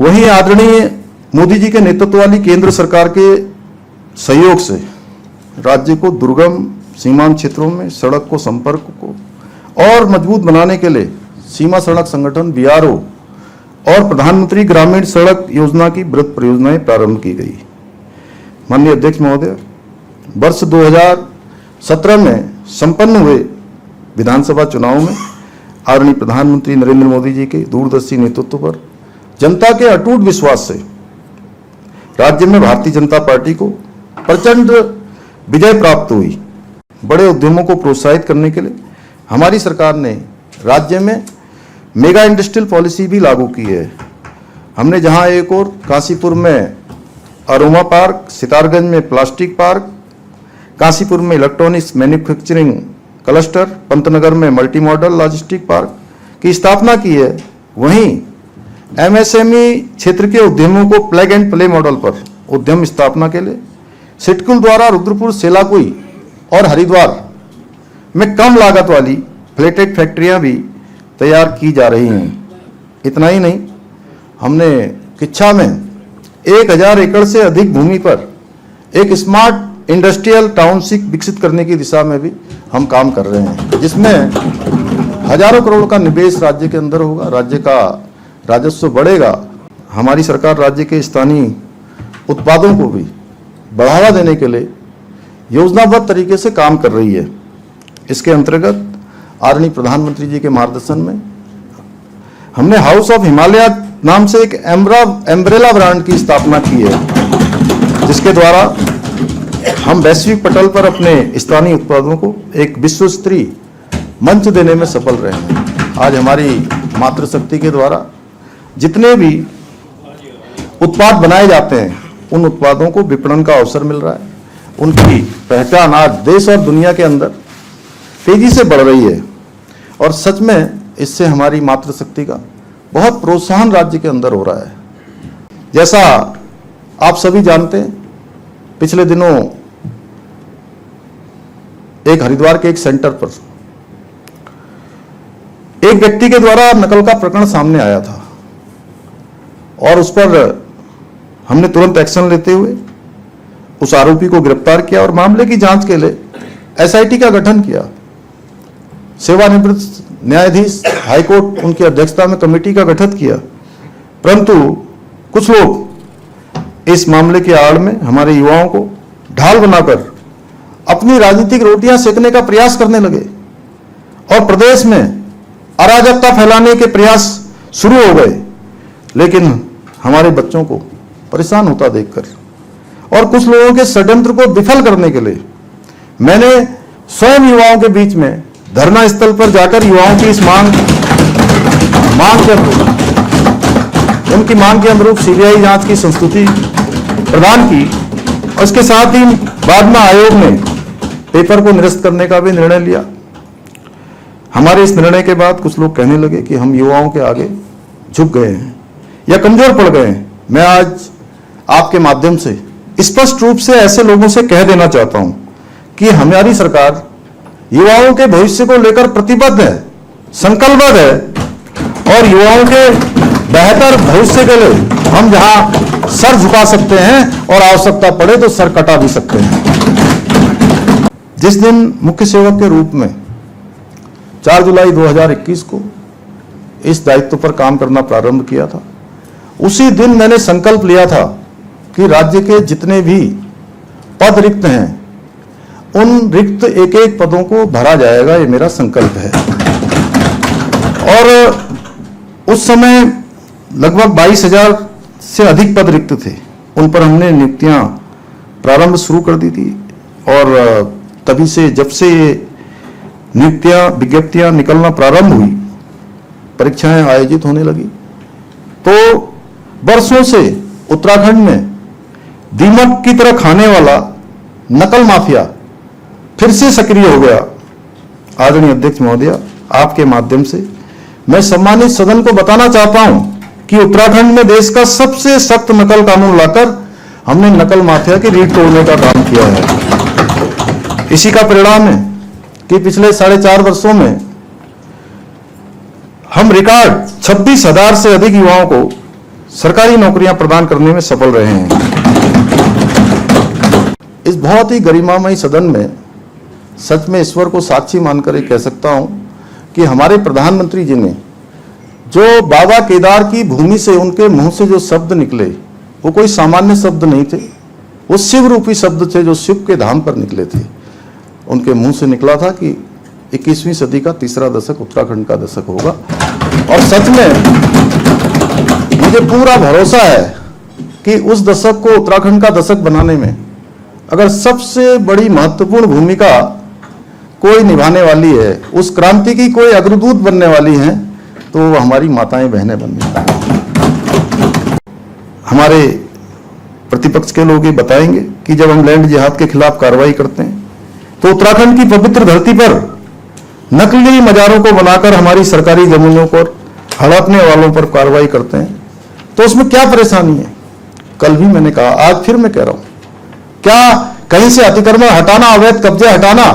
वहीं आदरणीय मोदी जी के नेतृत्व वाली केंद्र सरकार के सहयोग से राज्य को दुर्गम सीमांत क्षेत्रों में सड़क को संपर्क को और मजबूत बनाने के लिए सीमा सड़क संगठन BRO और प्रधानमंत्री ग्रामीण सड़क योजना की बृहत परियोजनाएं प्रारंभ की गई। माननीय अध्यक्ष महोदय, वर्ष 2017 में संपन्न हुए विधानसभा चुनाव में आदरणीय प्रधानमंत्री नरेंद्र मोदी जी के दूरदर्शी नेतृत्व पर जनता के अटूट विश्वास से राज्य में भारतीय जनता पार्टी को प्रचंड विजय प्राप्त हुई। बड़े उद्यमों को प्रोत्साहित करने के लिए हमारी सरकार ने राज्य में मेगा इंडस्ट्रियल पॉलिसी भी लागू की है। हमने जहां एक और काशीपुर में अरोमा पार्क, सितारगंज में प्लास्टिक पार्क, काशीपुर में इलेक्ट्रॉनिक्स मैन्युफैक्चरिंग क्लस्टर, पंतनगर में मल्टी मॉडल लॉजिस्टिक पार्क की स्थापना की है, वहीं MSME क्षेत्र के उद्यमों को प्लग एंड प्ले मॉडल पर उद्यम स्थापना के लिए सिडकुल द्वारा रुद्रपुर, सेलाकुई और हरिद्वार में कम लागत वाली फ्लेटेड फैक्ट्रियां भी तैयार की जा रही हैं। इतना ही नहीं, हमने किच्छा में 1000 एकड़ से अधिक भूमि पर एक स्मार्ट इंडस्ट्रियल टाउनशिप विकसित करने की दिशा में भी हम काम कर रहे हैं, जिसमें हजारों करोड़ का निवेश राज्य के अंदर होगा, राज्य का राजस्व बढ़ेगा। हमारी सरकार राज्य के स्थानीय उत्पादों को भी बढ़ावा देने के लिए योजनाबद्ध तरीके से काम कर रही है। इसके अंतर्गत आदरणीय प्रधानमंत्री जी के मार्गदर्शन में हमने हाउस ऑफ हिमालय नाम से एक एम्ब्रेला ब्रांड की स्थापना की है, जिसके द्वारा हम वैश्विक पटल पर अपने स्थानीय उत्पादों को एक विश्व स्तरीय मंच देने में सफल रहे हैं। आज हमारी मातृशक्ति के द्वारा जितने भी उत्पाद बनाए जाते हैं, उन उत्पादों को विपणन का अवसर मिल रहा है। उनकी पहचान आज देश और दुनिया के अंदर तेजी से बढ़ रही है और सच में इससे हमारी मातृशक्ति का बहुत प्रोत्साहन राज्य के अंदर हो रहा है। जैसा आप सभी जानते हैं, पिछले दिनों एक हरिद्वार के एक सेंटर पर एक व्यक्ति के द्वारा नकल का प्रकरण सामने आया था और उस पर हमने तुरंत एक्शन लेते हुए उस आरोपी को गिरफ्तार किया और मामले की जांच के लिए SIT का गठन किया। सेवानिवृत्त न्यायाधीश हाईकोर्ट उनकी अध्यक्षता में कमेटी का गठन किया, परंतु कुछ लोग इस मामले की आड़ में हमारे युवाओं को ढाल बनाकर अपनी राजनीतिक रोटियां सेकने का प्रयास करने लगे और प्रदेश में अराजकता फैलाने के प्रयास शुरू हो गए। लेकिन हमारे बच्चों को परेशान होता देखकर और कुछ लोगों के षड्यंत्र को विफल करने के लिए मैंने स्वयं युवाओं के बीच में धरना स्थल पर जाकर युवाओं की इस मांग उनकी मांग के अनुरूप CBI जांच की संस्तुति प्रदान की और इसके साथ ही बाद में आयोग ने पेपर को निरस्त करने का भी निर्णय लिया। हमारे इस निर्णय के बाद कुछ लोग कहने लगे कि हम युवाओं के आगे झुक गए हैं या कमजोर पड़ गए हैं। मैं आज आपके माध्यम से स्पष्ट रूप से ऐसे लोगों से कह देना चाहता हूं कि हमारी सरकार युवाओं के भविष्य को लेकर प्रतिबद्ध है, संकल्पबद्ध है और युवाओं के बेहतर भविष्य के लिए हम जहां सर झुका सकते हैं और आवश्यकता पड़े तो सर कटा भी सकते हैं। जिस दिन मुख्य सेवक के रूप में 4 जुलाई 2021 को इस दायित्व पर काम करना प्रारंभ किया था, उसी दिन मैंने संकल्प लिया था कि राज्य के जितने भी पद रिक्त हैं, उन रिक्त एक एक पदों को भरा जाएगा, ये मेरा संकल्प है। और उस समय लगभग 22,000 से अधिक पद रिक्त थे, उन पर हमने नियुक्तियां प्रारंभ शुरू कर दी थी और तभी से जब से ये नियुक्तियां विज्ञप्तियां निकलना प्रारंभ हुई, परीक्षाएं आयोजित होने लगी, तो वर्षों से उत्तराखंड में दीमक की तरह खाने वाला नकल माफिया फिर से सक्रिय हो गया। आदरणीय अध्यक्ष महोदय, आपके माध्यम से मैं सम्मानित सदन को बताना चाहता हूं कि उत्तराखंड में देश का सबसे सख्त नकल कानून लाकर हमने नकल माफिया की रीढ़ तोड़ने का काम किया है। इसी का परिणाम है कि पिछले 4.5 वर्षों में हम रिकॉर्ड 26,000 से अधिक युवाओं को सरकारी नौकरियां प्रदान करने में सफल रहे हैं। इस बहुत ही गरिमामयी सदन में सच में ईश्वर को साक्षी मानकर ये कह सकता हूं कि हमारे प्रधानमंत्री जी ने जो बाबा केदार की भूमि से उनके मुंह से जो शब्द निकले वो कोई सामान्य शब्द नहीं थे, वो शिव रूपी शब्द थे जो शिव के धाम पर निकले थे। उनके मुंह से निकला था कि 21वीं सदी का तीसरा दशक उत्तराखंड का दशक होगा। और सच में मुझे पूरा भरोसा है कि उस दशक को उत्तराखंड का दशक बनाने में अगर सबसे बड़ी महत्वपूर्ण भूमिका कोई निभाने वाली है, उस क्रांति की कोई अग्रदूत बनने वाली हैं, तो वो हमारी माताएं बहनें बनने वाली। हमारे प्रतिपक्ष के लोग ये बताएंगे कि जब हम लैंड जिहाद के खिलाफ कार्रवाई करते हैं तो उत्तराखंड की पवित्र धरती पर नकली मजारों को बनाकर हमारी सरकारी जमीनों पर हड़पने वालों पर कार्रवाई करते हैं, तो उसमें क्या परेशानी है? कल भी मैंने कहा, आज फिर मैं कह रहा हूं, क्या कहीं से अतिक्रमण हटाना, अवैध कब्जे हटाना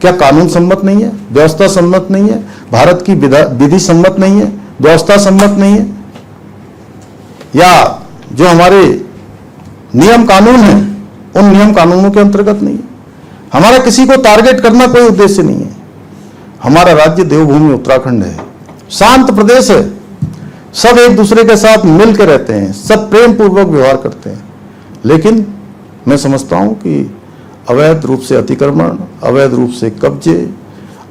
क्या कानून सम्मत नहीं है, व्यवस्था सम्मत नहीं है, भारत की विधि सम्मत नहीं है, व्यवस्था सम्मत नहीं है, या जो हमारे नियम कानून हैं उन नियम कानूनों के अंतर्गत नहीं है? हमारा किसी को टारगेट करना कोई उद्देश्य नहीं है। हमारा राज्य देवभूमि उत्तराखंड है, शांत प्रदेश है, सब एक दूसरे के साथ मिलकर रहते हैं, सब प्रेम पूर्वक व्यवहार करते हैं। लेकिन मैं समझता हूं कि अवैध रूप से अतिक्रमण, अवैध रूप से कब्जे,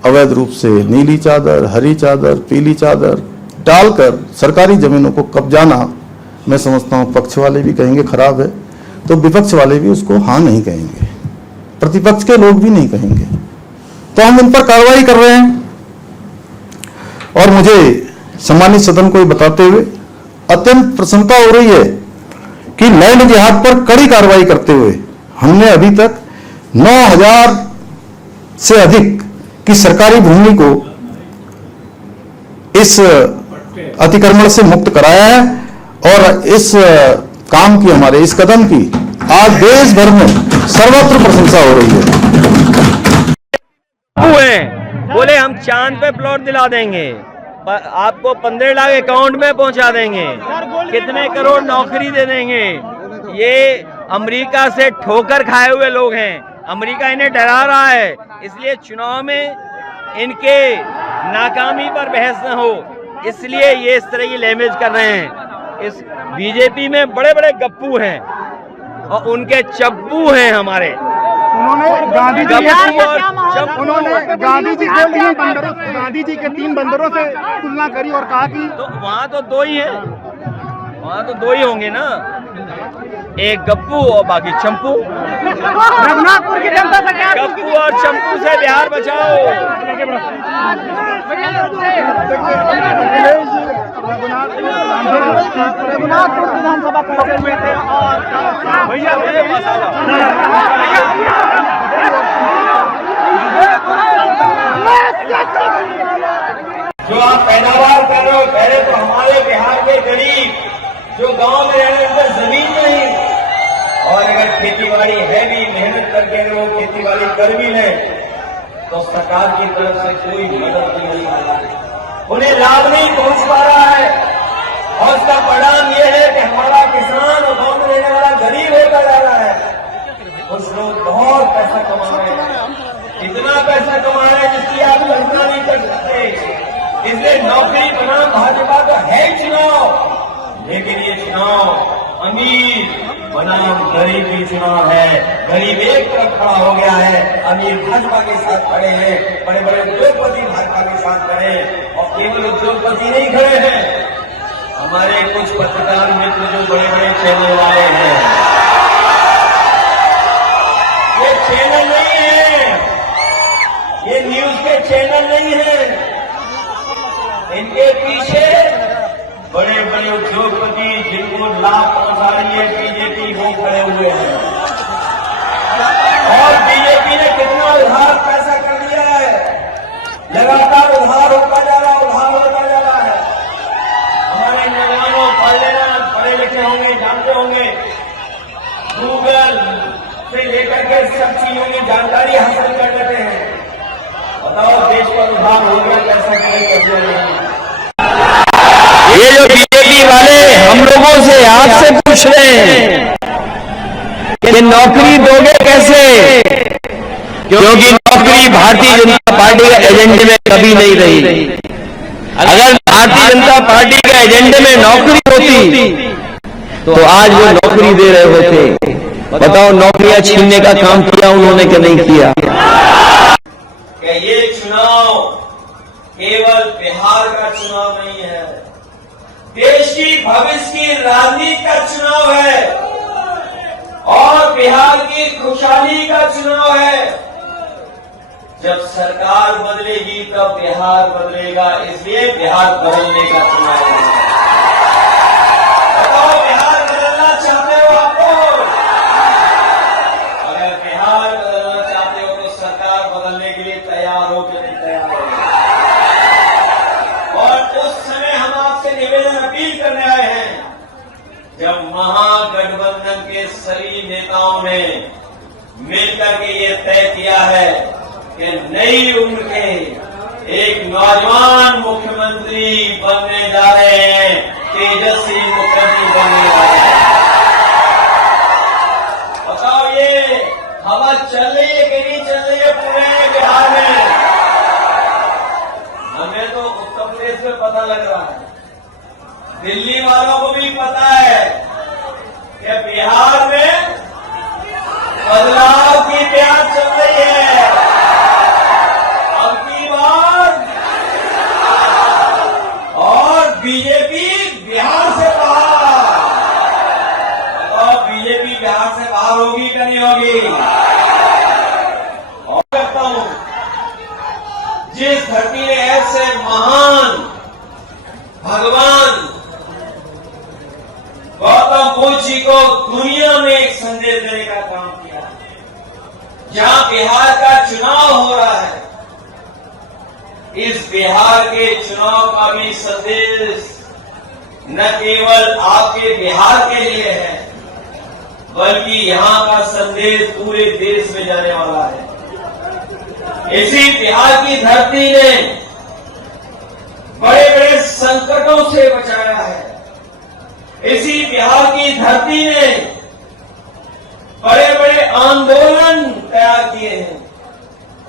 अवैध रूप से नीली चादर, हरी चादर, पीली चादर डालकर सरकारी जमीनों को कब्जाना, मैं समझता हूं पक्ष वाले भी कहेंगे खराब है, तो विपक्ष वाले भी उसको हाँ नहीं कहेंगे, प्रतिपक्ष के लोग भी नहीं कहेंगे। तो हम इन पर कार्रवाई कर रहे हैं। और मुझे सम्मानित सदन को बताते हुए अत्यंत प्रसन्नता हो रही है कि लैंड जिहाद पर कड़ी कार्रवाई करते हुए हमने अभी तक 9,000 से अधिक की सरकारी भूमि को इस अतिक्रमण से मुक्त कराया है। और इस काम की, हमारे इस कदम की आज देश भर में सर्वत्र प्रशंसा हो रही है। बोले हम चांद पे प्लॉट दिला देंगे, आपको 15 लाख अकाउंट में पहुंचा देंगे, कितने करोड़ नौकरी दे देंगे। ये अमेरिका से ठोकर खाए हुए लोग हैं, अमेरिका इन्हें डरा रहा है, इसलिए चुनाव में इनके नाकामी पर बहस न हो, इसलिए ये इस तरह की लैंग्वेज कर रहे हैं। इस बीजेपी में बड़े बड़े गप्पू हैं और उनके चप्पू हैं हमारे। उन्होंने गांधी जी के 3 बंदरों से तुलना करी और कहा कि तो वहाँ तो 2 ही हैं, वहाँ तो 2 ही होंगे ना, एक गप्पू और बाकी चंपू। रघुनाथपुर की जनता से क्या, गप्पू और चंपू से बिहार बचाओ। रघुनाथपुर विधानसभा पहुंचे हुए थे और जो आप पैदावार कर रहे हो, पहले तो हमारे बिहार के गरीब जो गांव में रहने में जमीन नहीं, और अगर खेतीबाड़ी है भी, मेहनत करके अगर वो खेतीबाड़ी कर भी लें तो सरकार की तरफ से कोई मदद नहीं मिल रहा है, उन्हें लाभ नहीं पहुंच पा रहा है। और उसका परिणाम ये है कि हमारा किसान और गांव में रहने वाला गरीब होता जा रहा है। कुछ लोग बहुत पैसा कमा रहे हैं, इतना पैसा कमा रहे हैं जिसकी आप कल्पना नहीं कर सकते। इसलिए नौकरी बनाम भाजपा का है चुनाव, लेकिन ये चुनाव अमीर बनाम गरीब की चुनाव है। गरीब एक तरफ खड़ा हो गया है, अमीर भाजपा के साथ खड़े हैं, बड़े बड़े उद्योगपति भाजपा के साथ खड़े हैं। और केवल उद्योगपति नहीं खड़े हैं, हमारे कुछ पत्रकार मित्र जो बड़े बड़े चैनल वाले हैं, ये चैनल नहीं है, ये न्यूज के चैनल नहीं है, इनके पीछे बड़े बड़े उद्योगपति जिनको लाभ पहुंचा रही है बीजेपी, वो खड़े हुए हैं। और बीजेपी ने कितना उधार पैसा कर दिया है, लगातार उधार होता जा रहा है, उधार होता जा रहा है। हमारे नौजवानों पढ़े लिखे होंगे, जानते होंगे, गूगल से लेकर के सब चीजों की जानकारी हासिल कर लेते हैं। बताओ देश पर उधार हो गया, पैसा करें कर दिया नहीं। ये जो बीजेपी वाले हम लोगों से आपसे पूछ रहे हैं कि नौकरी दोगे कैसे, क्योंकि नौकरी भारतीय जनता पार्टी के एजेंडे में कभी नहीं रही। अगर भारतीय जनता पार्टी के एजेंडे में नौकरी होती तो आज वो नौकरी दे रहे होते। बताओ, नौकरियां छीनने का काम किया उन्होंने कि नहीं किया? कि ये चुनाव केवल बिहार का चुनाव नहीं है, देश की भविष्य की राजनीति का चुनाव है और बिहार की खुशहाली का चुनाव है। जब सरकार बदलेगी तब बिहार बदलेगा, इसलिए बिहार बदलने का चुनाव है। बताओ, बिहार बदलना चाहते हो आप लोग? अगर बिहार बदलना चाहते हो तो सरकार बदलने के लिए तैयार हो कि नहीं तैयार हो? और उस समय हम आपसे निवेदन अपील करने आए हैं, जब महागठबंधन के सभी नेताओं ने मिलकर के ये तय किया है कि नई उम्र के एक नौजवान मुख्यमंत्री बनने जा रहे हैं, तेजस्वी मुख्यमंत्री बनने जा रहे हैं। बताओ, ये हवा चल रही है कि नहीं चल रही है पूरे बिहार में? हमें तो उत्तर प्रदेश में पता लग रहा है, दिल्ली वालों को भी पता है कि बिहार में बदलाव की प्यास चल रही है। अब की बार और बीजेपी बिहार से बाहर। बताओ, बीजेपी बिहार से बाहर होगी कि नहीं होगी? और कहता हूं, जिस धरती ने ऐसे महान भगवान गौतम बुद्ध जी को दुनिया में एक संदेश देने का काम किया, जहां बिहार का चुनाव हो रहा है, इस बिहार के चुनाव का भी संदेश न केवल आपके बिहार के लिए है, बल्कि यहां का संदेश पूरे देश में जाने वाला है। इसी बिहार की धरती ने बड़े बड़े संकटों से बचाया है। इसी बिहार की धरती ने बड़े बड़े आंदोलन तैयार किए हैं,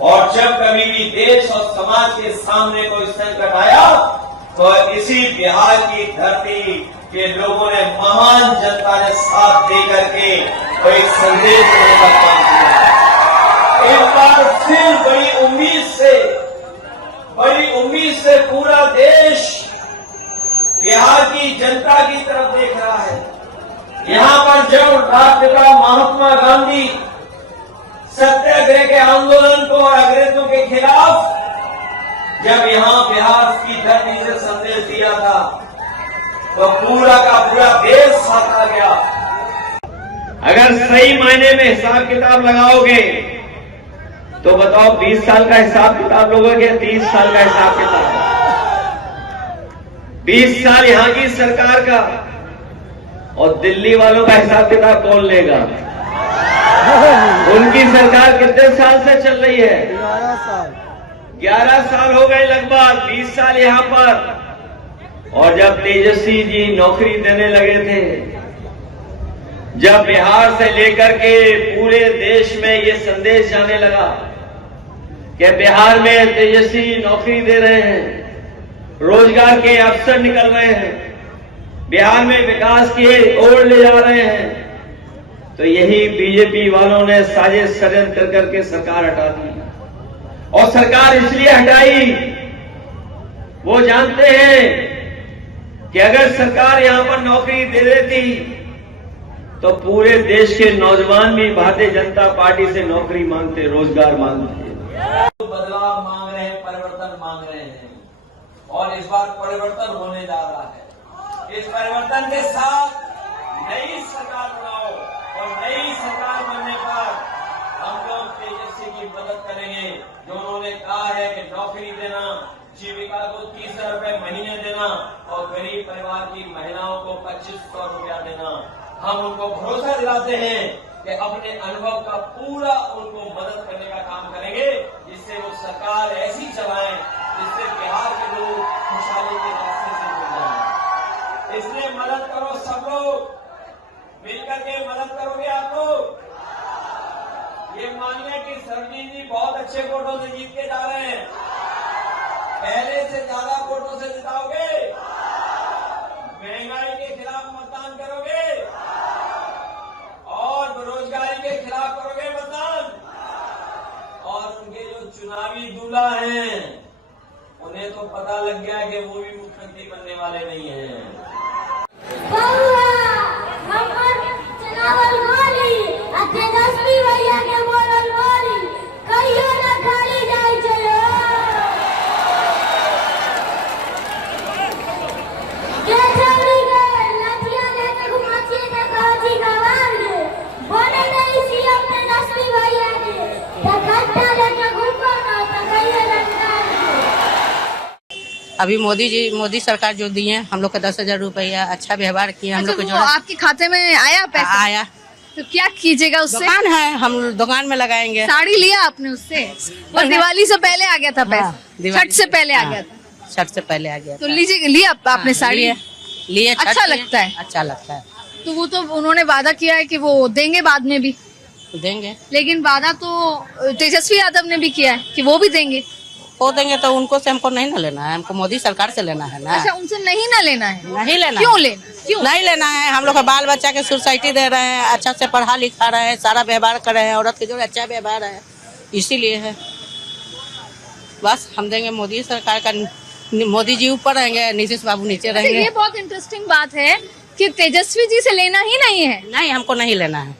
और जब कभी भी देश और समाज के सामने कोई संकट आया तो इसी बिहार की धरती के लोगों ने, महान जनता ने साथ देकर के कोई संदेश देने का काम किया। एक बार फिर बड़ी उम्मीद से पूरा देश बिहार की जनता की तरफ देख रहा है। यहां पर जब राष्ट्रपिता महात्मा गांधी सत्याग्रह के आंदोलन को और अंग्रेजों के खिलाफ जब यहां बिहार की धरती से संदेश दिया था, तो पूरा का पूरा देश साथ आ गया। अगर सही मायने में हिसाब किताब लगाओगे तो बताओ, 20 साल का हिसाब किताब लोगे, 30 साल का हिसाब किताब? 20 साल यहां की सरकार का, और दिल्ली वालों का हिसाब किताब कौन लेगा? उनकी सरकार कितने साल से चल रही है? 11 साल हो गए लगभग, 20 साल यहां पर। और जब तेजस्वी जी नौकरी देने लगे थे, जब बिहार से लेकर के पूरे देश में ये संदेश जाने लगा कि बिहार में तेजस्वी नौकरी दे रहे हैं, रोजगार के अवसर निकल रहे हैं, बिहार में विकास की ओर ले जा रहे हैं, तो यही बीजेपी वालों ने साजिश षड्यंत्र करके सरकार हटा दी। और सरकार इसलिए हटाई, वो जानते हैं कि अगर सरकार यहां पर नौकरी दे देती तो पूरे देश के नौजवान भी भारतीय जनता पार्टी से नौकरी मांगते, रोजगार मांगते। बदलाव मांग रहे हैं, परिवर्तन मांग रहे हैं, और इस बार परिवर्तन होने जा रहा है। इस परिवर्तन के साथ नई सरकार बनाओ, और नई सरकार बनने पर हम लोग तेजस्वी की मदद करेंगे। जो उन्होंने कहा है कि नौकरी देना, जीविका को 30,000 रुपए महीने देना, और गरीब परिवार की महिलाओं को 2500 रुपया देना, हम उनको भरोसा दिलाते हैं कि अपने अनुभव का पूरा उनको मदद करने का काम करेंगे, जिससे वो सरकार ऐसी चलाएं जिससे बिहार के लोग खुशहाली के रास्ते से जुड़ जाएं। इसलिए मदद करो लोग मिलकर के मदद करोगे आप लोग। ये मानिए कि सरजीत जी बहुत अच्छे वोटों से जीत के जा रहे हैं, पहले से ज्यादा वोटों से जिताओगे, महंगाई के खिलाफ मतदान करोगे और बेरोजगारी के खिलाफ करोगे मतदान, और उनके जो चुनावी दूल्हा हैं उन्हें तो पता लग गया कि वो भी मुख्यमंत्री बनने वाले नहीं हैं। अभी मोदी सरकार जो दिए हम लोग को 10,000 रुपया, अच्छा व्यवहार किए हम लोग को। अच्छा, वो आपके खाते में आया पैसा? आया। तो क्या कीजिएगा उससे? दुकान है, हम दुकान में लगाएंगे। साड़ी लिया आपने उससे? और दिवाली से पहले आ गया था पैसा? छठ से पहले आ गया था? छठ से पहले आ गया। तो लीजिए, लिया आपने साड़ी? लिए। अच्छा लगता है? अच्छा लगता है। तो वो तो उन्होंने वादा किया है कि वो देंगे बाद में भी, देंगे। लेकिन वादा तो तेजस्वी यादव ने भी किया है कि वो भी देंगे। वो देंगे तो उनको से हमको नहीं ना लेना है, हमको मोदी सरकार से लेना है ना। अच्छा, उनसे नहीं ना लेना है? नहीं लेना। क्यों लेना? क्यों नहीं लेना है? हम लोग का बाल बच्चा के सोसाइटी दे रहे हैं, अच्छा से पढ़ा लिखा रहे हैं, सारा व्यवहार कर रहे हैं, औरत के जो अच्छा व्यवहार है, इसीलिए है। बस हम देंगे मोदी सरकार का। मोदी जी ऊपर रहेंगे, नीतीश बाबू नीचे रहेंगे। ये बहुत इंटरेस्टिंग बात है कि तेजस्वी जी से लेना ही नहीं है। नहीं, हमको नहीं लेना है।